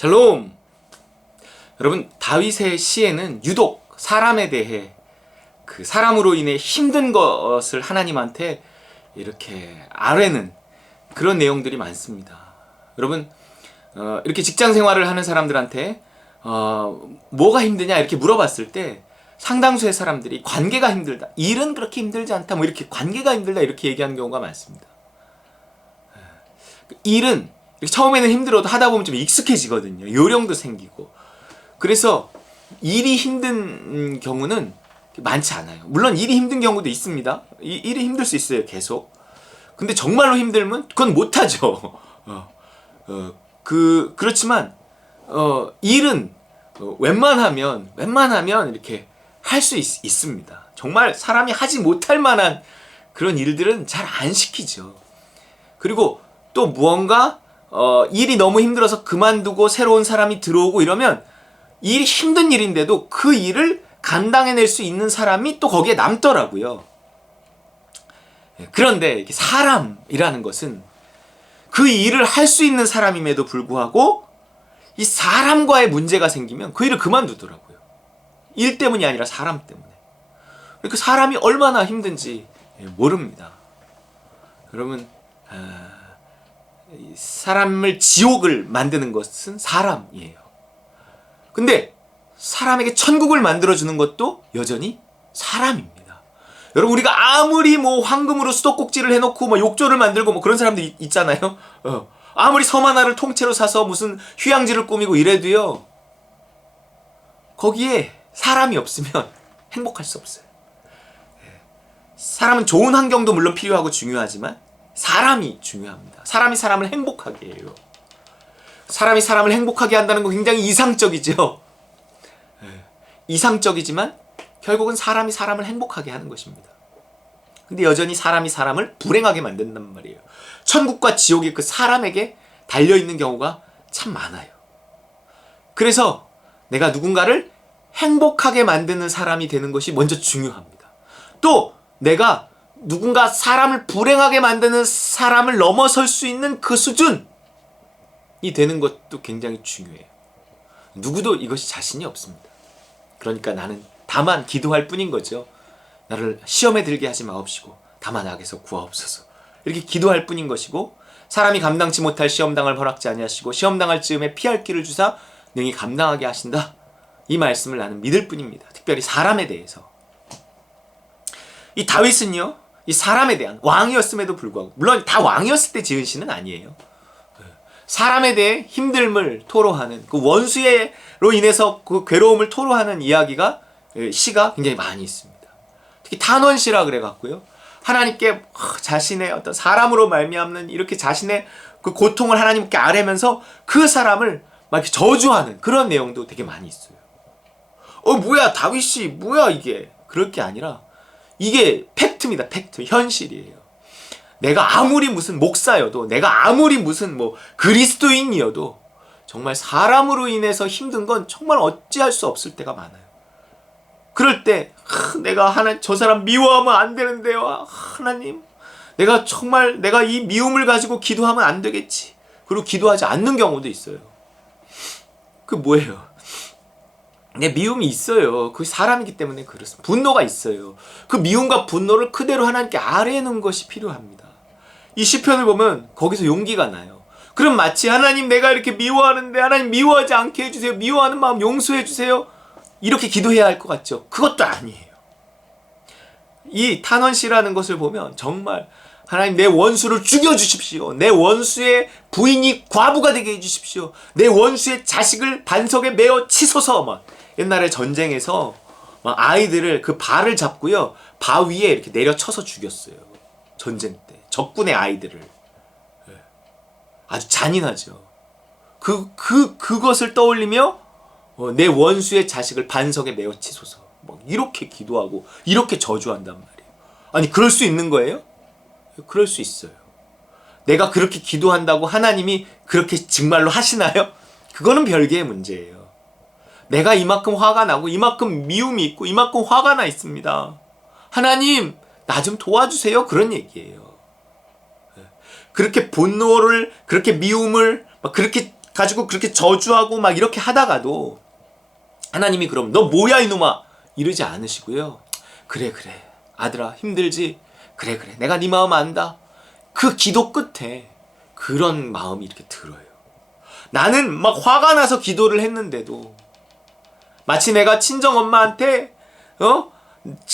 샬롬! 여러분, 다윗의 시에는 유독 사람에 대해 그 사람으로 인해 힘든 것을 하나님한테 이렇게 아뢰는 그런 내용들이 많습니다. 여러분, 이렇게 직장 생활을 하는 사람들한테 뭐가 힘드냐 이렇게 물어봤을 때 상당수의 사람들이 관계가 힘들다, 일은 그렇게 힘들지 않다, 뭐 이렇게 관계가 힘들다 이렇게 얘기하는 경우가 많습니다. 일은 처음에는 힘들어도 하다 보면 좀 익숙해지거든요. 요령도 생기고. 그래서 일이 힘든 경우는 많지 않아요. 물론 일이 힘든 경우도 있습니다. 일이 힘들 수 있어요, 계속. 근데 정말로 힘들면 그건 못하죠. 그렇지만 일은 웬만하면 이렇게 할 수 있습니다. 정말 사람이 하지 못할 만한 그런 일들은 잘 안 시키죠. 그리고 또 무언가 일이 너무 힘들어서 그만두고 새로운 사람이 들어오고 이러면 일이 힘든 일인데도 그 일을 감당해낼 수 있는 사람이 또 거기에 남더라고요. 그런데 사람이라는 것은 그 일을 할 수 있는 사람임에도 불구하고 이 사람과의 문제가 생기면 그 일을 그만두더라고요. 일 때문이 아니라 사람 때문에. 그 사람이 얼마나 힘든지 모릅니다. 여러분, 사람을 지옥을 만드는 것은 사람이에요. 근데 사람에게 천국을 만들어주는 것도 여전히 사람입니다. 여러분, 우리가 아무리 뭐 황금으로 수도꼭지를 해놓고 뭐 욕조를 만들고 뭐 그런 사람들 있잖아요. 아무리 섬 하나를 통째로 사서 무슨 휴양지를 꾸미고 이래도요, 거기에 사람이 없으면 행복할 수 없어요. 사람은 좋은 환경도 물론 필요하고 중요하지만 사람이 중요합니다. 사람이 사람을 행복하게 해요. 사람이 사람을 행복하게 한다는 건 굉장히 이상적이죠. 이상적이지만 결국은 사람이 사람을 행복하게 하는 것입니다. 근데 여전히 사람이 사람을 불행하게 만든단 말이에요. 천국과 지옥이 그 사람에게 달려있는 경우가 참 많아요. 그래서 내가 누군가를 행복하게 만드는 사람이 되는 것이 먼저 중요합니다. 또 내가 누군가 사람을 불행하게 만드는 사람을 넘어설 수 있는 그 수준이 되는 것도 굉장히 중요해요. 누구도 이것이 자신이 없습니다. 그러니까 나는 다만 기도할 뿐인 거죠. 나를 시험에 들게 하지 마옵시고 다만 악에서 구하옵소서. 이렇게 기도할 뿐인 것이고, 사람이 감당치 못할 시험당을 허락지 아니하시고 시험당할 즈음에 피할 길을 주사 능히 감당하게 하신다. 이 말씀을 나는 믿을 뿐입니다. 특별히 사람에 대해서. 이 다윗은요, 이 사람에 대한 왕이었음에도 불구하고, 물론 다 왕이었을 때 지은 시는 아니에요. 사람에 대해 힘듦을 토로하는, 그 원수로 인해서 그 괴로움을 토로하는 이야기가, 시가 굉장히 많이 있습니다. 특히 탄원시라 그래갖고요, 하나님께 자신의 어떤 사람으로 말미암는 이렇게 자신의 그 고통을 하나님께 아뢰면서 그 사람을 막 이렇게 저주하는 그런 내용도 되게 많이 있어요. 뭐야 다윗이 뭐야 이게, 그럴 게 아니라 이게 팩트입니다. 팩트, 현실이에요. 내가 아무리 무슨 목사여도, 내가 아무리 무슨 뭐 그리스도인이어도 정말 사람으로 인해서 힘든 건 정말 어찌할 수 없을 때가 많아요. 그럴 때 내가 저 사람 미워하면 안 되는데요. 하나님, 내가 정말 내가 이 미움을 가지고 기도하면 안 되겠지. 그리고 기도하지 않는 경우도 있어요. 그 뭐예요? 내 미움이 있어요. 그 사람이기 때문에 그렇습니다. 분노가 있어요. 그 미움과 분노를 그대로 하나님께 아뢰는 것이 필요합니다. 이 시편을 보면 거기서 용기가 나요. 그럼 마치 하나님, 내가 이렇게 미워하는데 하나님 미워하지 않게 해주세요. 미워하는 마음 용서해 주세요. 이렇게 기도해야 할 것 같죠? 그것도 아니에요. 이 탄원시라는 것을 보면 정말 하나님, 내 원수를 죽여주십시오. 내 원수의 부인이 과부가 되게 해주십시오. 내 원수의 자식을 반석에 메어 치소서. 막 옛날에 전쟁에서 막 아이들을 그 발을 잡고요, 바 위에 이렇게 내려쳐서 죽였어요. 전쟁 때 적군의 아이들을. 아주 잔인하죠. 그것을 떠올리며 내 원수의 자식을 반석에 메어 치소서. 막 이렇게 기도하고 이렇게 저주한단 말이에요. 아니, 그럴 수 있는 거예요? 그럴 수 있어요. 내가 그렇게 기도한다고 하나님이 그렇게 정말로 하시나요? 그거는 별개의 문제예요. 내가 이만큼 화가 나고 이만큼 미움이 있고 이만큼 화가 나 있습니다. 하나님, 나 좀 도와주세요. 그런 얘기예요. 그렇게 분노를, 그렇게 미움을, 그렇게 가지고 그렇게 저주하고 막 이렇게 하다가도 하나님이 그럼 너 뭐야 이놈아 이러지 않으시고요. 그래 아들아 힘들지? 그래 내가 네 마음 안다. 그 기도 끝에 그런 마음이 이렇게 들어요. 나는 막 화가 나서 기도를 했는데도 마치 내가 친정 엄마한테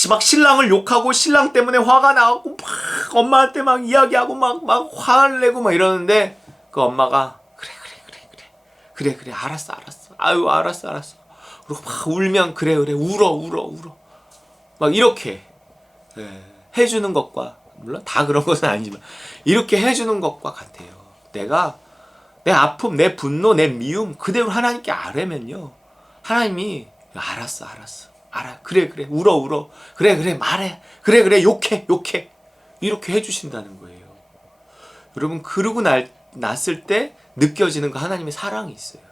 막 신랑을 욕하고 신랑 때문에 화가 나고 막 엄마한테 막 이야기하고 막 화를 내고 막 이러는데 그 엄마가 그래 알았어 아유 알았어 그리고 막 울면 그래 울어 막 이렇게 해주는 것과 물론 다 그런 것은 아니지만 이렇게 해주는 것과 같아요. 내가 내 아픔, 내 분노, 내 미움 그대로 하나님께 아뢰면요 하나님이 알았어 알아 그래 울어 그래 말해 그래 욕해 이렇게 해주신다는 거예요. 여러분 그러고 났을 때 느껴지는 그 하나님의 사랑이 있어요.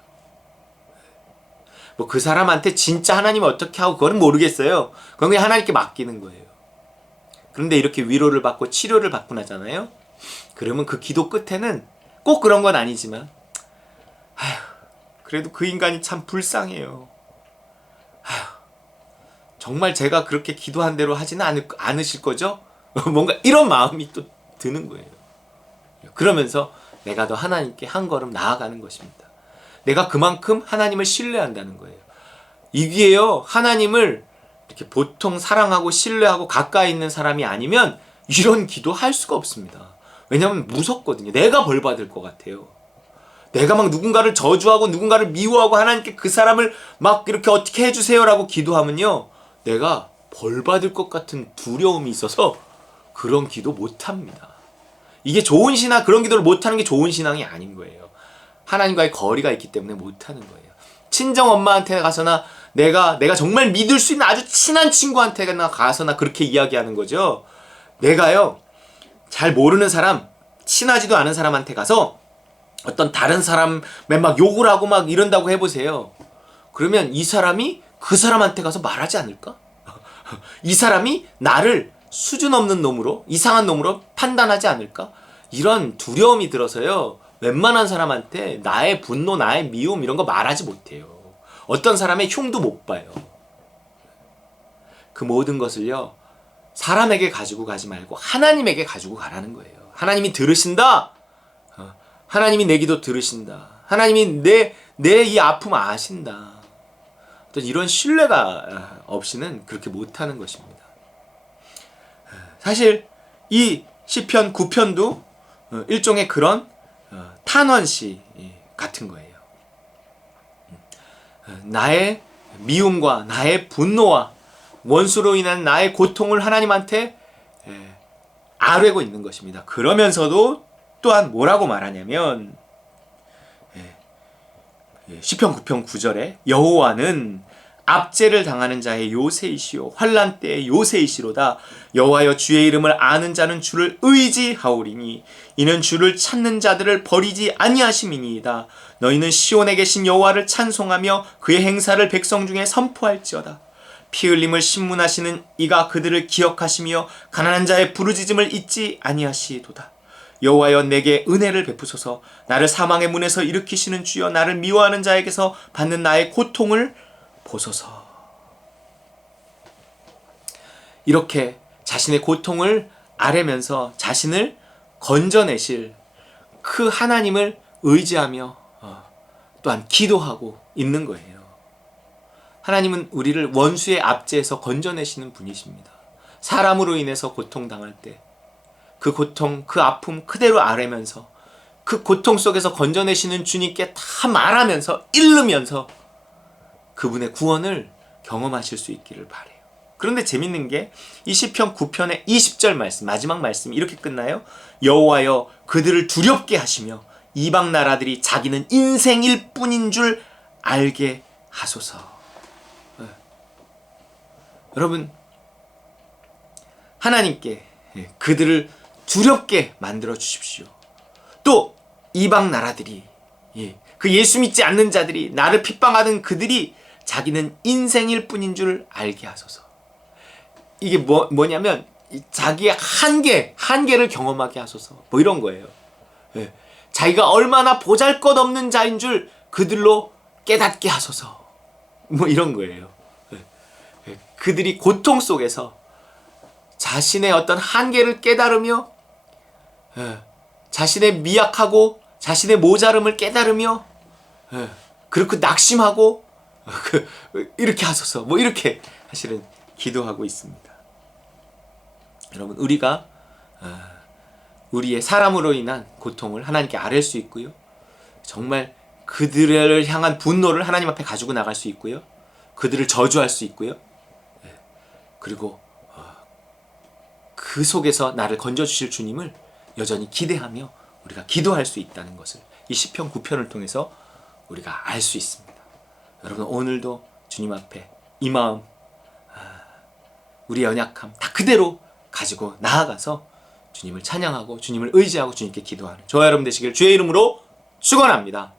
뭐 그 사람한테 진짜 하나님이 어떻게 하고 그거는 모르겠어요. 그건 그냥 하나님께 맡기는 거예요. 그런데 이렇게 위로를 받고 치료를 받고 나잖아요. 그러면 그 기도 끝에는 꼭 그런 건 아니지만 그래도 그 인간이 참 불쌍해요. 정말 제가 그렇게 기도한 대로 하지는 않으실 거죠? 뭔가 이런 마음이 또 드는 거예요. 그러면서 내가 더 하나님께 한 걸음 나아가는 것입니다. 내가 그만큼 하나님을 신뢰한다는 거예요. 이게요 하나님을 이렇게 보통 사랑하고 신뢰하고 가까이 있는 사람이 아니면 이런 기도 할 수가 없습니다. 왜냐하면 무섭거든요. 내가 벌 받을 것 같아요. 내가 막 누군가를 저주하고 누군가를 미워하고 하나님께 그 사람을 막 이렇게 어떻게 해주세요라고 기도하면요 내가 벌 받을 것 같은 두려움이 있어서 그런 기도 못합니다. 이게 좋은 신앙, 그런 기도를 못하는 게 좋은 신앙이 아닌 거예요. 하나님과의 거리가 있기 때문에 못하는 거예요. 친정 엄마한테 가서나 내가 정말 믿을 수 있는 아주 친한 친구한테나 가서나 그렇게 이야기하는 거죠. 내가요 잘 모르는 사람, 친하지도 않은 사람한테 가서 어떤 다른 사람에 막 욕을 하고 막 이런다고 해보세요. 그러면 이 사람이 그 사람한테 가서 말하지 않을까? 이 사람이 나를 수준 없는 놈으로, 이상한 놈으로 판단하지 않을까? 이런 두려움이 들어서요 웬만한 사람한테 나의 분노, 나의 미움 이런 거 말하지 못해요. 어떤 사람의 흉도 못 봐요. 그 모든 것을요 사람에게 가지고 가지 말고 하나님에게 가지고 가라는 거예요. 하나님이 들으신다. 하나님이 내 기도 들으신다. 하나님이 내 이 아픔 아신다. 어떤 이런 신뢰가 없이는 그렇게 못하는 것입니다. 사실 이 시편 9편도 일종의 그런 탄원시 같은 거예요. 나의 미움과 나의 분노와 원수로 인한 나의 고통을 하나님한테 아뢰고 있는 것입니다. 그러면서도 또한 뭐라고 말하냐면 시편 9편 9절에 여호와는 압제를 당하는 자의 요새이시오 환난 때의 요새이시로다. 여호와여 주의 이름을 아는 자는 주를 의지하오리니 이는 주를 찾는 자들을 버리지 아니하심이니이다. 너희는 시온에 계신 여호와를 찬송하며 그의 행사를 백성 중에 선포할지어다. 피 흘림을 신문하시는 이가 그들을 기억하시며 가난한 자의 부르짖음을 잊지 아니하시도다. 여호와여 내게 은혜를 베푸소서. 나를 사망의 문에서 일으키시는 주여 나를 미워하는 자에게서 받는 나의 고통을 보소서. 이렇게 자신의 고통을 아뢰면서 자신을 건져내실 그 하나님을 의지하며 또한 기도하고 있는 거예요. 하나님은 우리를 원수의 압제에서 건져내시는 분이십니다. 사람으로 인해서 고통당할 때 그 고통, 그 아픔 그대로 아뢰면서 그 고통 속에서 건져내시는 주님께 다 말하면서 일르면서 그분의 구원을 경험하실 수 있기를 바라요. 그런데 재밌는 게 이 시편 9편의 20절 말씀, 마지막 말씀이 이렇게 끝나요. 여호와여 그들을 두렵게 하시며 이방 나라들이 자기는 인생일 뿐인 줄 알게 하소서. 여러분 하나님께 그들을 두렵게 만들어 주십시오. 또 이방 나라들이 그 예수 믿지 않는 자들이 나를 핍박하는 그들이 자기는 인생일 뿐인 줄 알게 하소서. 이게 뭐냐면 자기의 한계를 경험하게 하소서. 뭐 이런 거예요. 자기가 얼마나 보잘것없는 자인 줄 그들로 깨닫게 하소서. 뭐 이런 거예요. 그들이 고통 속에서 자신의 어떤 한계를 깨달으며 자신의 미약하고 자신의 모자름을 깨달으며 그렇게 낙심하고 이렇게 하소서. 뭐 이렇게 사실은 기도하고 있습니다. 여러분, 우리가 우리의 사람으로 인한 고통을 하나님께 아뢰 수 있고요. 정말 그들을 향한 분노를 하나님 앞에 가지고 나갈 수 있고요. 그들을 저주할 수 있고요. 그리고 그 속에서 나를 건져주실 주님을 여전히 기대하며 우리가 기도할 수 있다는 것을 이 시편 9편을 통해서 우리가 알 수 있습니다. 여러분, 오늘도 주님 앞에 이 마음, 우리 연약함 다 그대로 가지고 나아가서 주님을 찬양하고 주님을 의지하고 주님께 기도하는 저와 여러분 되시길 주의 이름으로 축원합니다.